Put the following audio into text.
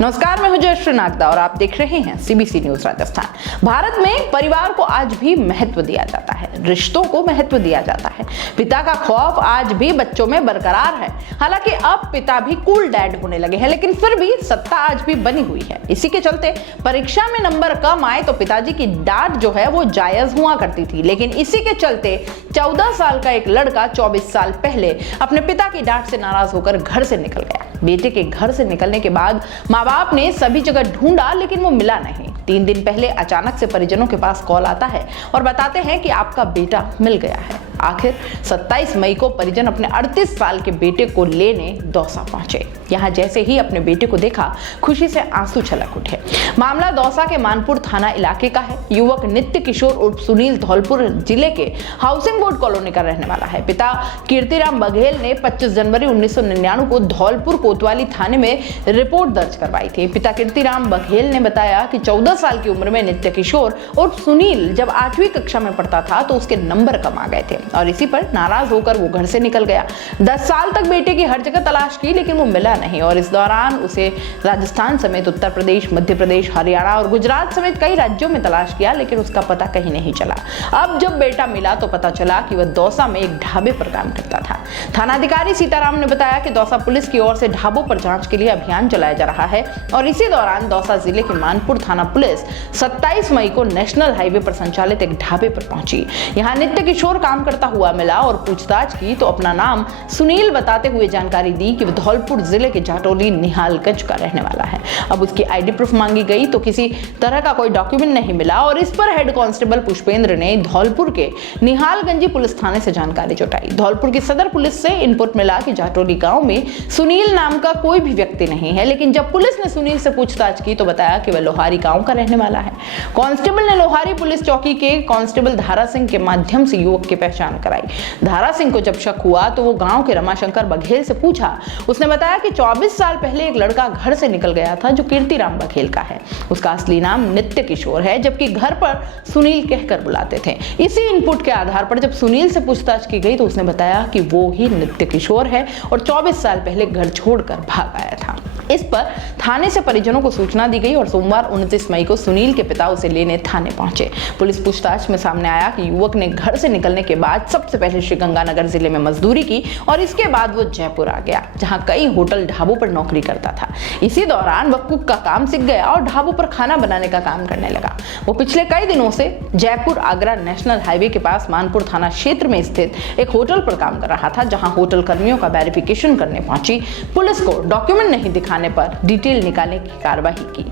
नमस्कार, मैं हूं जयश्री नागदा और आप देख रहे हैं सीबीसी न्यूज राजस्थान। भारत में परिवार को आज भी महत्व दिया जाता है, रिश्तों को महत्व दिया जाता है। पिता का खौफ आज भी बच्चों में बरकरार है। हालांकि अब पिता भी कूल डैड होने लगे हैं, लेकिन फिर भी सत्ता आज भी बनी हुई है। इसी के चलते परीक्षा में नंबर कम आए तो पिताजी की डांट जो है वो जायज हुआ करती थी, लेकिन इसी के चलते 14 साल का एक लड़का 24 साल पहले अपने पिता की डांट से नाराज होकर घर से निकल गया। बेटे के घर से निकलने के बाद माँ बाप ने सभी जगह ढूंढा, लेकिन वो मिला नहीं। 3 दिन पहले अचानक से परिजनों के पास कॉल आता है और बताते हैं कि आपका बेटा मिल गया है। आखिर 27 मई को परिजन अपने 38 साल के बेटे को लेने दौसा पहुंचे। यहां जैसे ही अपने बेटे को देखा, खुशी से आंसू छलक उठे। मामला दौसा के मानपुर थाना इलाके का है। युवक नित्य किशोर उर्फ सुनील धौलपुर जिले के हाउसिंग बोर्ड कॉलोनी का रहने वाला है। पिता कीर्तिराम बघेल ने 25 जनवरी 1999 को धौलपुर कोतवाली थाने में रिपोर्ट दर्ज करवाई थी। पिता कीर्तिराम बघेल ने बताया कि 14 साल की उम्र में नित्य किशोर उर्फ सुनील जब 8वीं कक्षा में पढ़ता था तो उसके नंबर कम आ गए थे और इसी पर नाराज होकर वो घर से निकल गया। 10 साल तक बेटे की हर जगह तलाश की, लेकिन वो मिला नहीं और इस दौरान उसे राजस्थान समेत उत्तर प्रदेश, मध्य प्रदेश, हरियाणा और गुजरात समेत कई राज्यों में तलाश किया, लेकिन उसका पता कहीं नहीं चला। अब जब बेटा मिला तो पता चला कि वह दौसा में एक ढाबे पर काम करता था। थानाधिकारी सीताराम ने बताया कि दौसा पुलिस की ओर से ढाबों पर जांच के लिए अभियान चलाया जा रहा है और इसी दौरान दौसा जिले के मानपुर थाना पुलिस 27 मई को नेशनल हाईवे पर संचालित एक ढाबे पर पहुंची। यहाँ नित्य किशोर काम करता हुआ मिला और पूछताछ की तो अपना नाम सुनील बताते हुए जानकारी दी कि वह धौलपुर जिले के जाटोली निहालगंज का रहने वाला है। अब उसकी आईडी प्रूफ मांगी गई तो किसी तरह का कोई डॉक्यूमेंट नहीं मिला और इस पर हेड कांस्टेबल पुष्पेंद्र ने धौलपुर के निहालगंजी पुलिस थाने से जानकारी जुटाई। धौलपुर की सदर पुलिस से इनपुट मिला कि जाटोली गांव में सुनील नाम का कोई भी व्यक्ति नहीं है, लेकिन जब पुलिस ने सुनील से पूछताछ की तो बताया कि वह लोहारी गांव का रहने वाला है। कांस्टेबल ने लोहारी पुलिस चौकी के कांस्टेबल धारा सिंह के माध्यम से युवक की पहचान कराई। धारा सिंह को जब शक हुआ तो वो गांव के रमाशंकर बघेल से पूछा। उसने बताया कि 24 साल पहले एक लड़का घर से निकल गया था जो कीर्तिराम बघेल का है। उसका असली नाम नित्य किशोर है, जबकि घर पर सुनील कहकर बुलाते थे। इसी इनपुट के आधार पर जब सुनील से पूछताछ की गई तो उसने बताया कि वो ही नित्य किशोर है और 24 साल पहले घर छोड़कर भाग आया था। इस पर थाने से परिजनों को सूचना दी गई और सोमवार 29 मई को सुनील के पिता उसे लेने थाने पहुंचे। पुलिस पूछताछ में सामने आया कि युवक ने घर से निकलने के बाद सबसे पहले श्रीगंगानगर जिले में मजदूरी की और इसके बाद वो जयपुर आ गया, जहां कई होटल ढाबों पर नौकरी करता था। इसी दौरान वह कुक का काम सीख गया और ढाबों पर खाना बनाने का काम करने लगा। वो पिछले कई दिनों से जयपुर आगरा नेशनल हाईवे के पास मानपुर थाना क्षेत्र में स्थित एक होटल पर काम कर रहा था, जहां होटल कर्मियों का वेरिफिकेशन करने पहुंची पुलिस को डॉक्यूमेंट नहीं दिखाने पर डिटेल निकालने की कार्रवाई की।